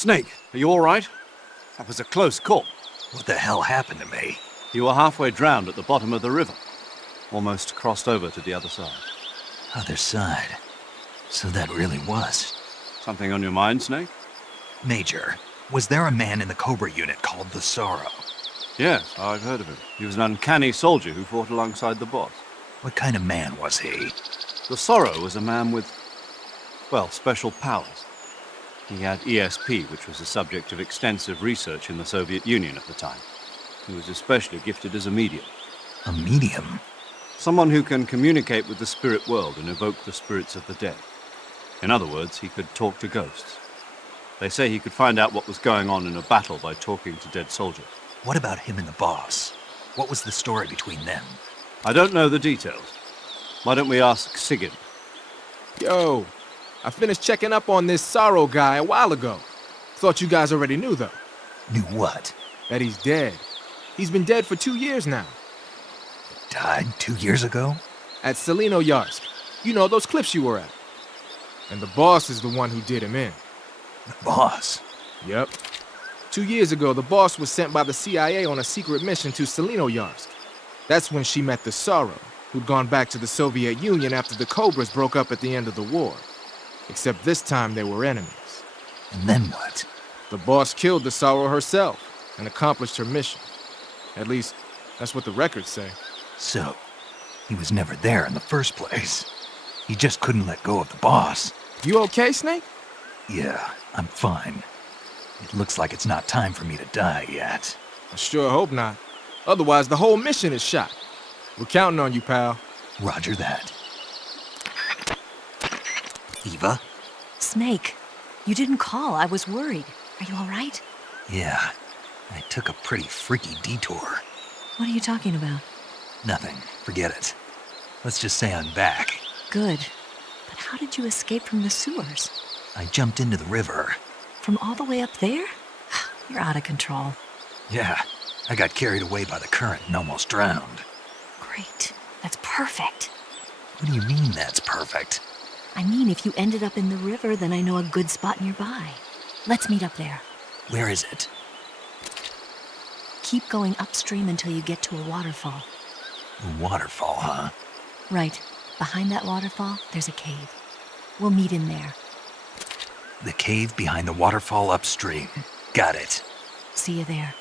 Snake, are you all right? That was a close call. What the hell happened to me? You were halfway drowned at the bottom of the river. Almost crossed over to the other side. Other side? So that really was. Something on your mind, Snake? Major, was there a man in the Cobra unit called the Sorrow? Yes, I've heard of him. He was an uncanny soldier who fought alongside the boss. What kind of man was he? The Sorrow was a man with, well, special powers. He had ESP, which was the subject of extensive research in the Soviet Union at the time. He was especially gifted as a medium. A medium? Someone who can communicate with the spirit world and evoke the spirits of the dead. In other words, he could talk to ghosts. They say he could find out what was going on in a battle by talking to dead soldiers. What about him and the boss? What was the story between them? I don't know the details. Why don't we ask Sigurd? Yo, I finished checking up on this Sorrow guy a while ago. Thought you guys already knew, though. Knew what? That he's dead. He's been dead for 2 years now. Died 2 years ago? At Selino-Yarsk. You know, those cliffs you were at. And the boss is the one who did him in. The boss? Yep. 2 years ago, the boss was sent by the CIA on a secret mission to Selino-Yarsk. That's when she met the Sorrow, who'd gone back to the Soviet Union after the Cobras broke up at the end of the war. Except this time they were enemies. And then what? The boss killed the Sorrow herself and accomplished her mission. At least, that's what the records say. So, he was never there in the first place. He just couldn't let go of the boss. You okay, Snake? Yeah, I'm fine. It looks like it's not time for me to die yet. I sure hope not. Otherwise, the whole mission is shot. We're counting on you, pal. Roger that. Eva? Snake, you didn't call. I was worried. Are you all right? Yeah, I took a pretty freaky detour. What are you talking about? Nothing. Forget it. Let's just say I'm back. Good. But how did you escape from the sewers? I jumped into the river. From all the way up there? You're out of control. Yeah, I got carried away by the current and almost drowned. Great. That's perfect. What do you mean that's perfect? I mean, if you ended up in the river, then I know a good spot nearby. Let's meet up there. Where is it? Keep going upstream until you get to a waterfall. A waterfall, huh? Right. Behind that waterfall, there's a cave. We'll meet in there. The cave behind the waterfall upstream. Got it. See you there.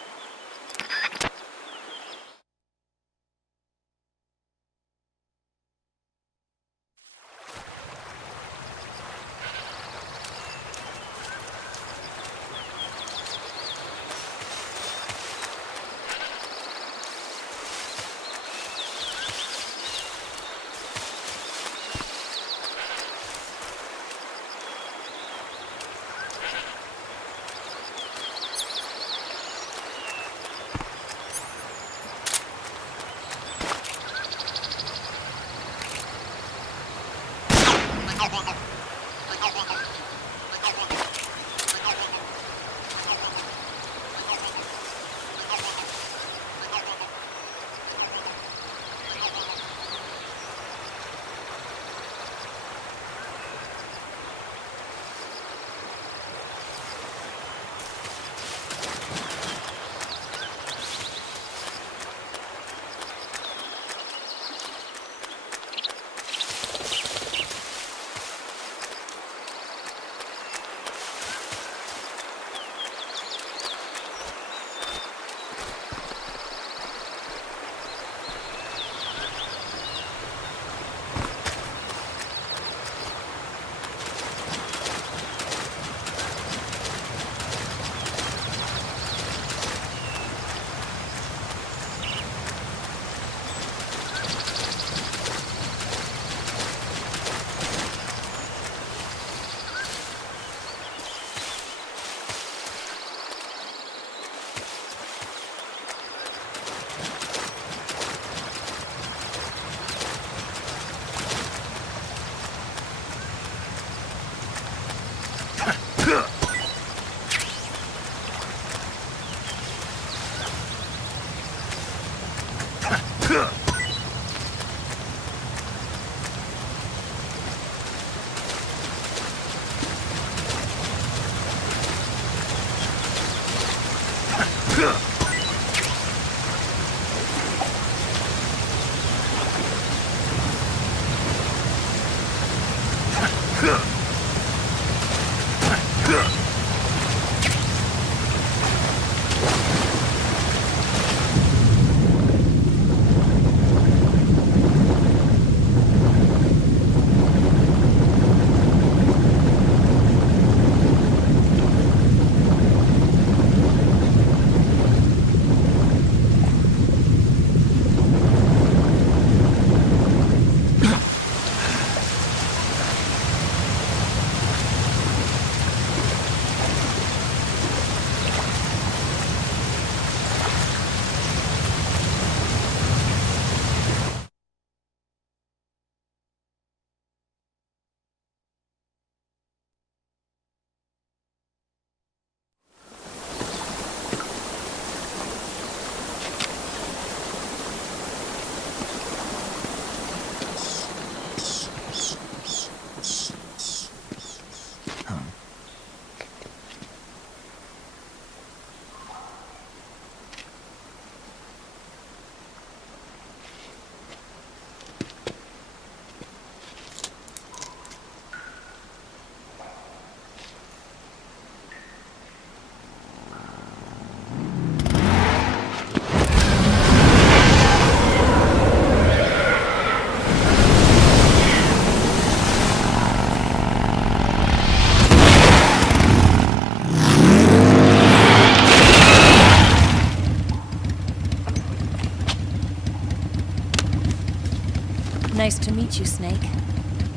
Nice to meet you, Snake.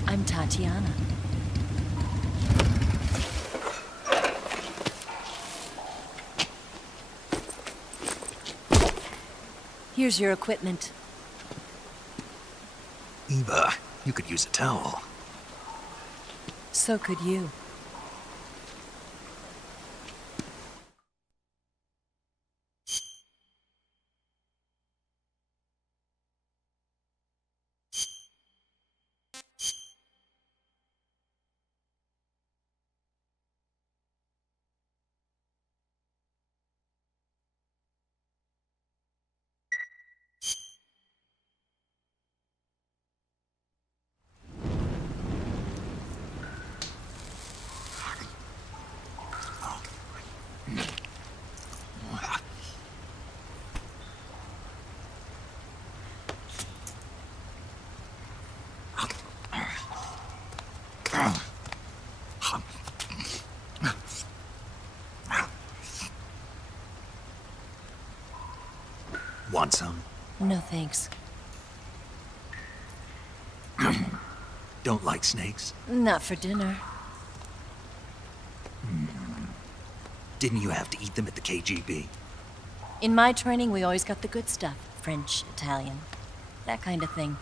I'm Tatiana. Here's your equipment. Eva, you could use a towel. So could you. Want some? No thanks. Don't like snakes? Not for dinner. Didn't you have to eat them at the KGB? In my training, we always got the good stuff. French, Italian, that kind of thing.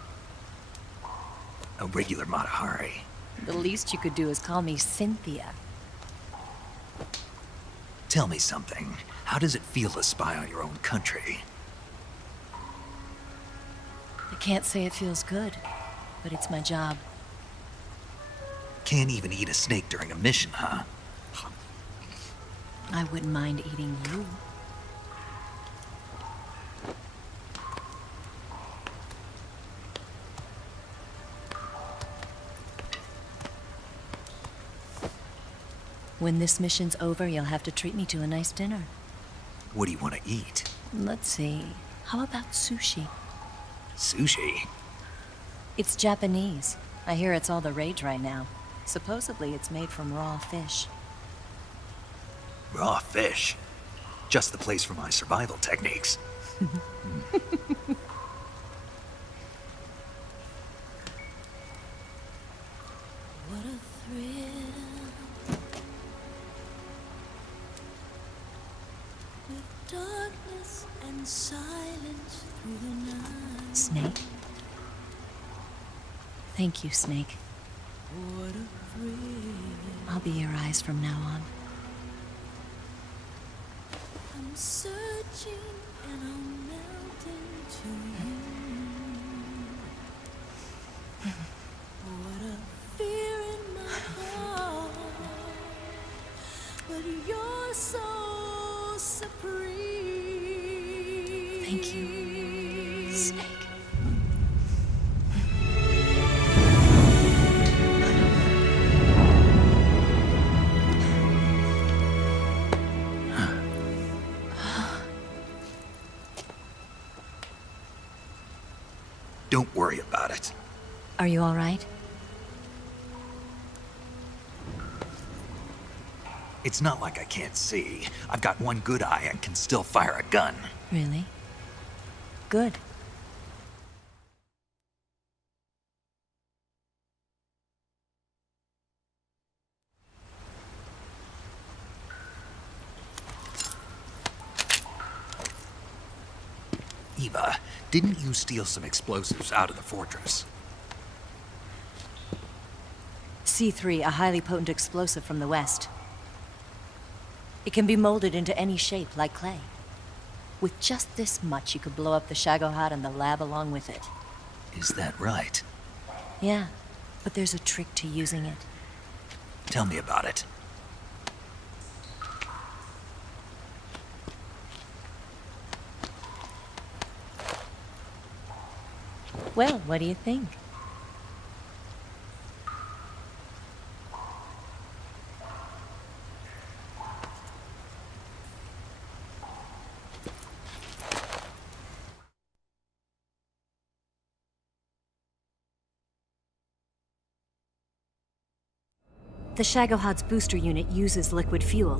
A regular Matahari. The least you could do is call me Cynthia. Tell me something. How does it feel to spy on your own country? I can't say it feels good, but it's my job. Can't even eat a snake during a mission, huh? I wouldn't mind eating you. When this mission's over, you'll have to treat me to a nice dinner. What do you want to eat? Let's see. How about sushi? Sushi? It's Japanese. I hear it's all the rage right now. Supposedly it's made from raw fish. Raw fish? Just the place for my survival techniques. What a thrill. With darkness and silence through the night. Snake? Thank you, Snake. What a thrill. I'll be your eyes from now on. I'm searching and I'm melting to you. What a fear in my heart, but you're so supreme. Thank you, Snake. Don't worry about it. Are you all right? It's not like I can't see. I've got one good eye and can still fire a gun. Really? Good. Eva, didn't you steal some explosives out of the fortress? C3, a highly potent explosive from the west. It can be molded into any shape, like clay. With just this much, you could blow up the Shagohod and the lab along with it. Is that right? Yeah, but there's a trick to using it. Tell me about it. Well, what do you think? The Shagohod's booster unit uses liquid fuel.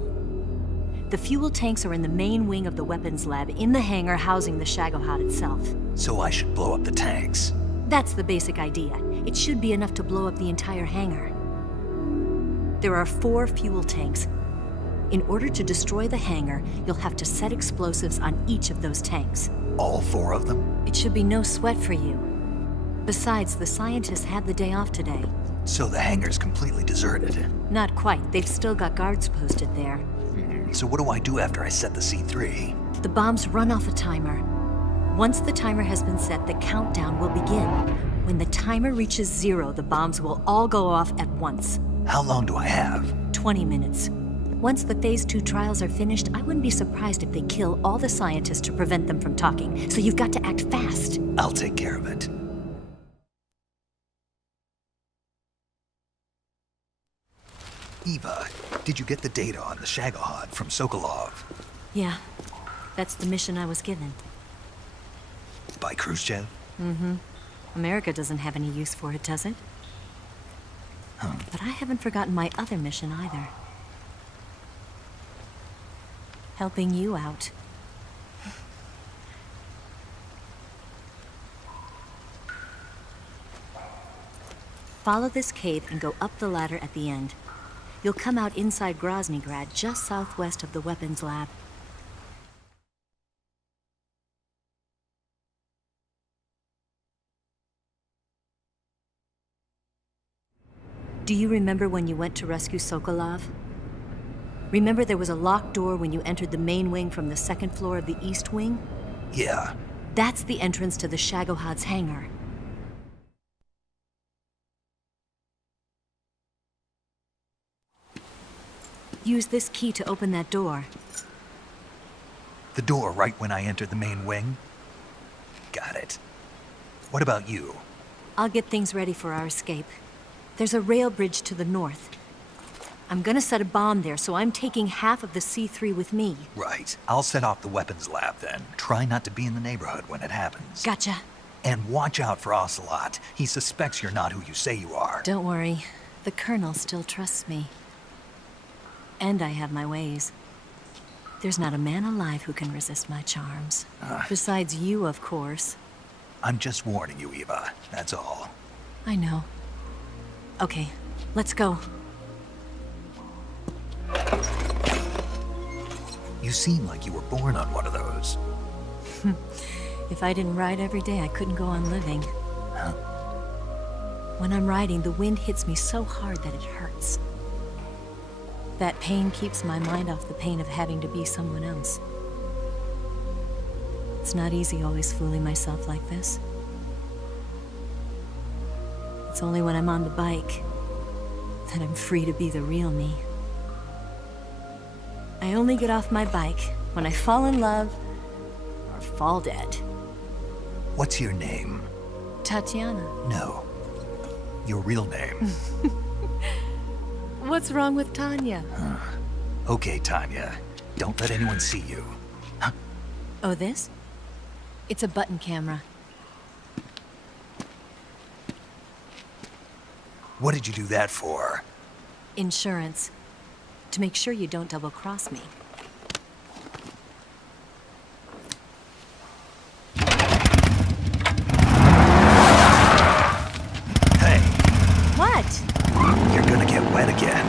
The fuel tanks are in the main wing of the weapons lab in the hangar housing the Shagohod itself. So I should blow up the tanks. That's the basic idea. It should be enough to blow up the entire hangar. There are 4 fuel tanks. In order to destroy the hangar, you'll have to set explosives on each of those tanks. All 4 of them? It should be no sweat for you. Besides, the scientists had the day off today. So the hangar's completely deserted. Not quite. They've still got guards posted there. So what do I do after I set the C3? The bombs run off a timer. Once the timer has been set, the countdown will begin. When the timer reaches 0, the bombs will all go off at once. How long do I have? 20 minutes. Once the Phase 2 trials are finished, I wouldn't be surprised if they kill all the scientists to prevent them from talking. So you've got to act fast. I'll take care of it. Eva, did you get the data on the Shagohod from Sokolov? Yeah, that's the mission I was given. By Khrushchev? Mm-hmm. America doesn't have any use for it, does it? But I haven't forgotten my other mission either. Helping you out. Follow this cave and go up the ladder at the end. You'll come out inside Groznygrad, just southwest of the weapons lab. Do you remember when you went to rescue Sokolov? Remember there was a locked door when you entered the main wing from the 2nd floor of the east wing? Yeah. That's the entrance to the Shagohod's hangar. Use this key to open that door. The door right when I entered the main wing? Got it. What about you? I'll get things ready for our escape. There's a rail bridge to the north. I'm gonna set a bomb there, so I'm taking half of the C3 with me. Right. I'll set off the weapons lab then. Try not to be in the neighborhood when it happens. Gotcha. And watch out for Ocelot. He suspects you're not who you say you are. Don't worry. The Colonel still trusts me. And I have my ways. There's not a man alive who can resist my charms. Besides you, of course. I'm just warning you, Eva. That's all. I know. Okay, let's go. You seem like you were born on one of those. If I didn't ride every day, I couldn't go on living. Huh? When I'm riding, the wind hits me so hard that it hurts. That pain keeps my mind off the pain of having to be someone else. It's not easy always fooling myself like this. It's only when I'm on the bike that I'm free to be the real me. I only get off my bike when I fall in love or fall dead. What's your name? Tatiana. No. Your real name. What's wrong with Tanya? Okay, Tanya. Don't let anyone see you. Oh, this? It's a button camera. What did you do that for? Insurance. To make sure you don't double-cross me. Hey, What? you're gonna get wet again.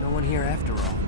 No one here after all.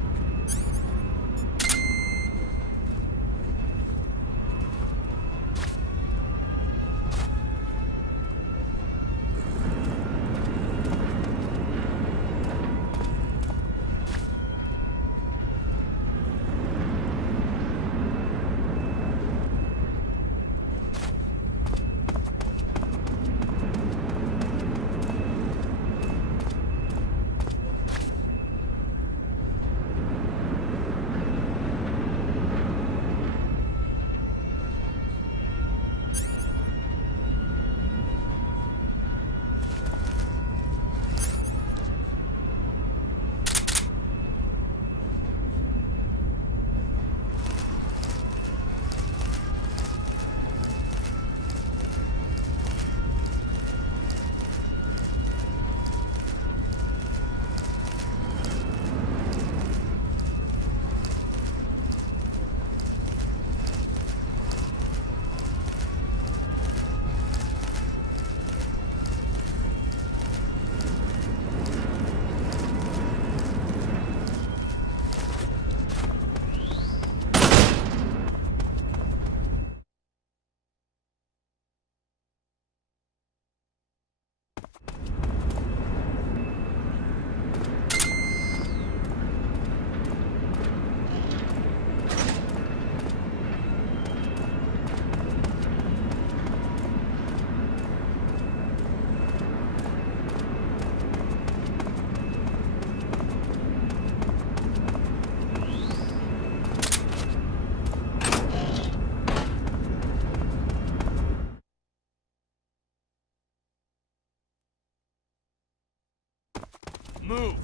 Move!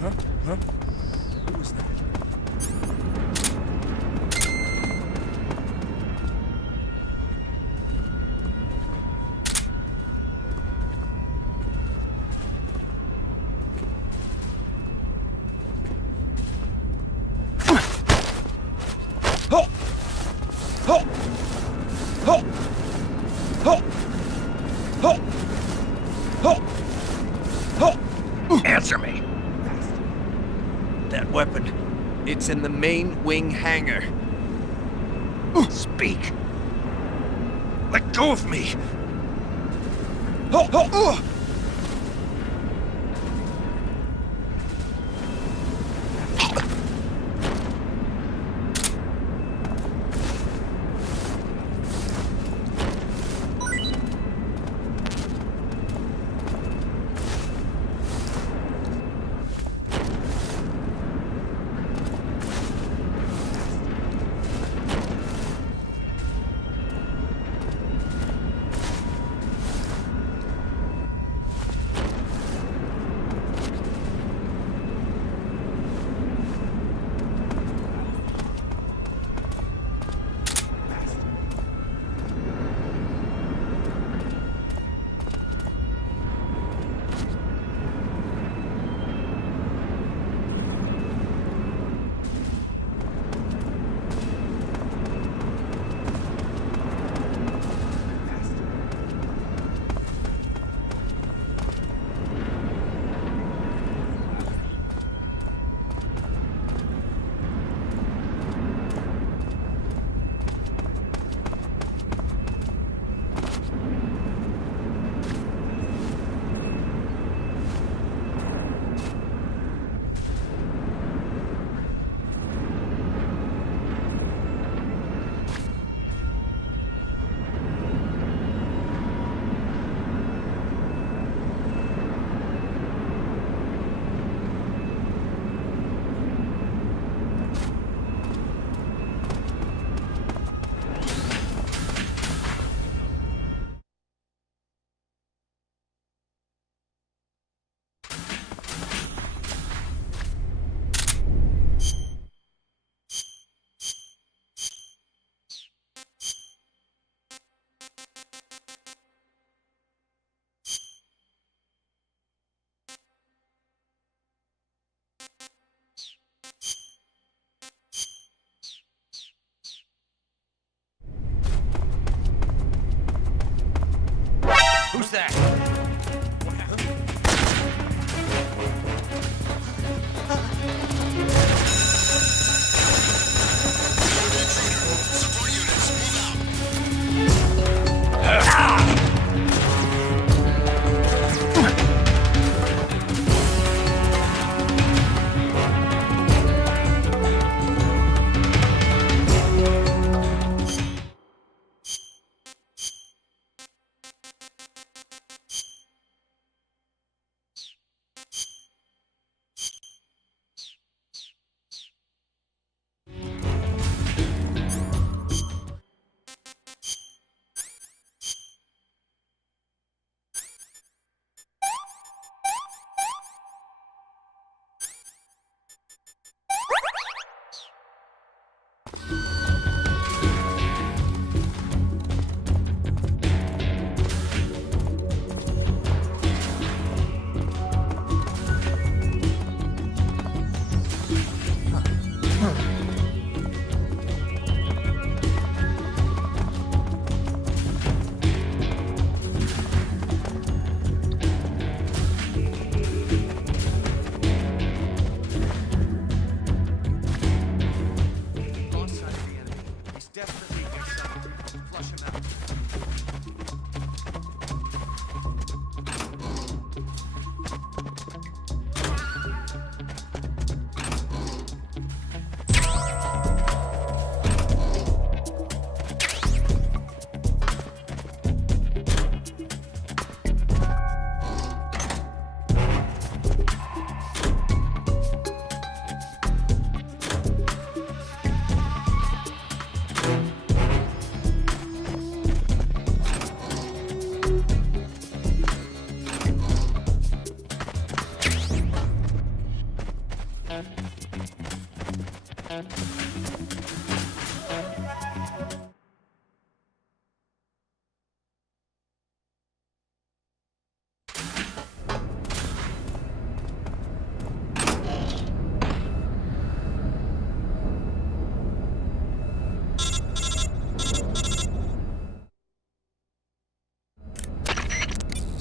Huh? Huh? Who was that? Answer me! That weapon, it's in the main wing hangar. Speak. Let go of me! Who's that?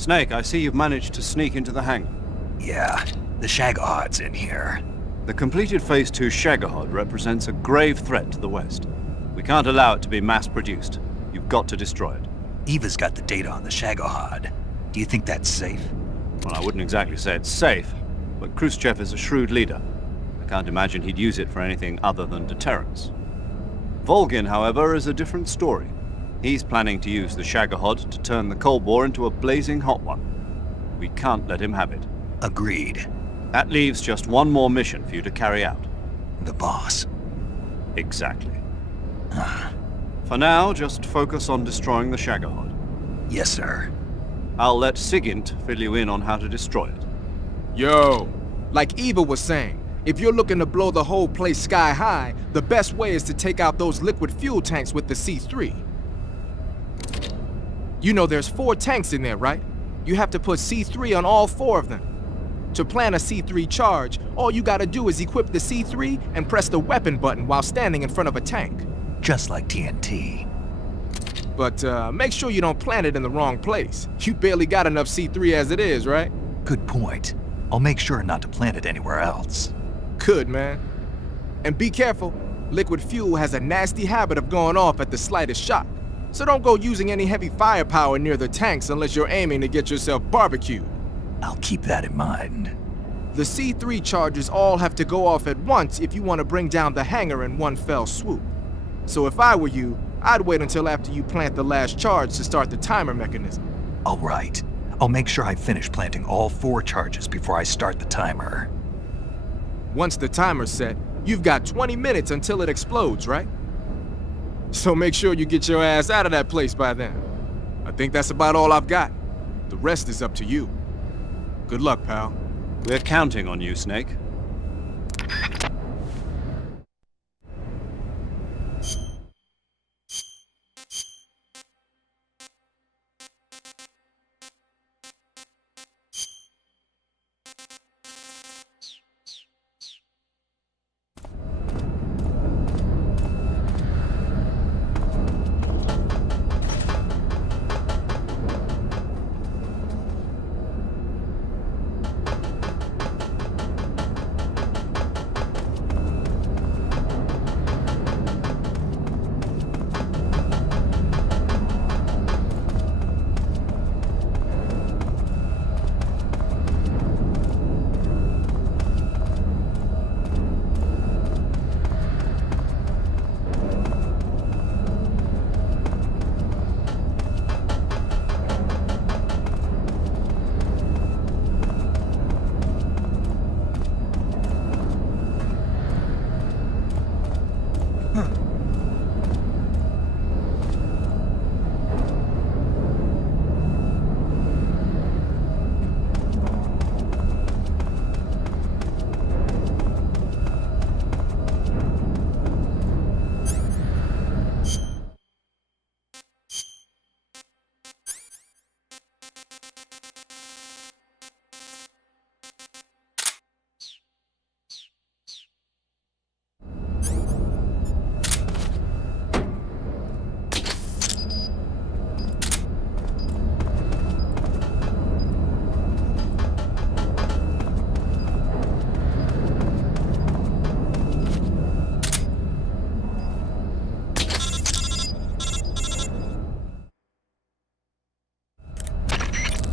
Snake, I see you've managed to sneak into the hangar. Yeah, the Shagohod's in here. The completed Phase 2 Shagohod represents a grave threat to the West. We can't allow it to be mass-produced. You've got to destroy it. Eva's got the data on the Shagohod. Do you think that's safe? Well, I wouldn't exactly say it's safe, but Khrushchev is a shrewd leader. I can't imagine he'd use it for anything other than deterrence. Volgin, however, is a different story. He's planning to use the Shagohod to turn the Cold War into a blazing hot one. We can't let him have it. Agreed. That leaves just one more mission for you to carry out. The boss. Exactly. For now, just focus on destroying the Shagohod. Yes, sir. I'll let Sigint fill you in on how to destroy it. Yo, like Eva was saying, if you're looking to blow the whole place sky high, the best way is to take out those liquid fuel tanks with the C3. You know there's 4 tanks in there, right? You have to put C3 on all 4 of them. To plan a C3 charge, all you gotta do is equip the C3 and press the weapon button while standing in front of a tank. Just like TNT. But make sure you don't plant it in the wrong place. You barely got enough C3 as it is, right? Good point. I'll make sure not to plant it anywhere else. Good, man. And be careful. Liquid fuel has a nasty habit of going off at the slightest shock. So don't go using any heavy firepower near the tanks unless you're aiming to get yourself barbecued. I'll keep that in mind. The C3 charges all have to go off at once if you want to bring down the hangar in one fell swoop. So if I were you, I'd wait until after you plant the last charge to start the timer mechanism. All right. I'll make sure I finish planting all 4 charges before I start the timer. Once the timer's set, you've got 20 minutes until it explodes, right? So make sure you get your ass out of that place by then. I think that's about all I've got. The rest is up to you. Good luck, pal. We're counting on you, Snake.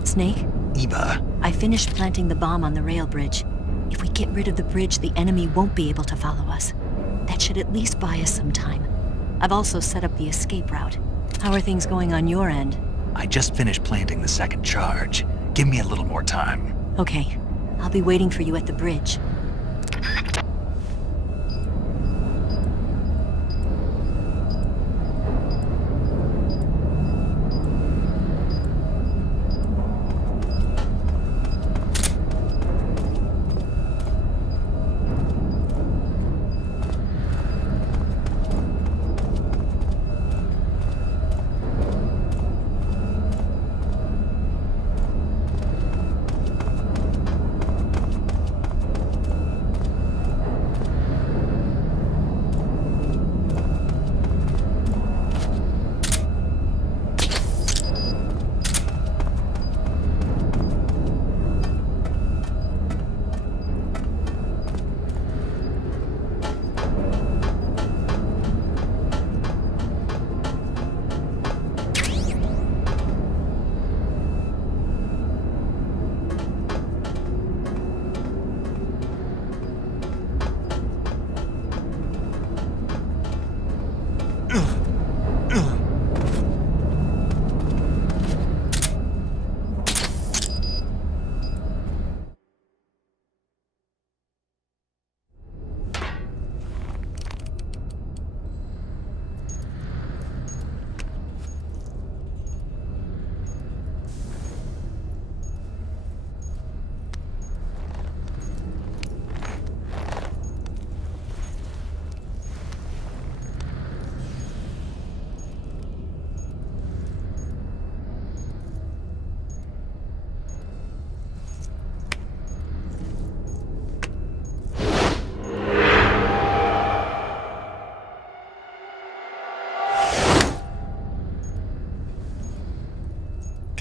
Snake, Eva, I finished planting the bomb on the rail bridge. If we get rid of the bridge, the enemy won't be able to follow us. That should at least buy us some time. I've also set up the escape route. How are things going on your end? I just finished planting the 2nd charge. Give me a little more time. Okay, I'll be waiting for you at the bridge.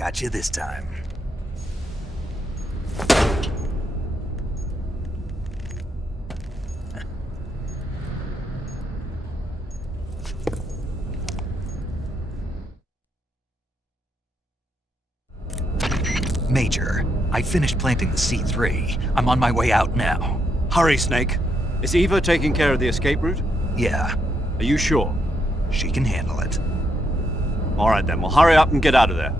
Got you this time. Major, I finished planting the C3. I'm on my way out now. Hurry, Snake. Is Eva taking care of the escape route? Yeah, Are you sure? she can handle it. All right then, well hurry up and get out of there.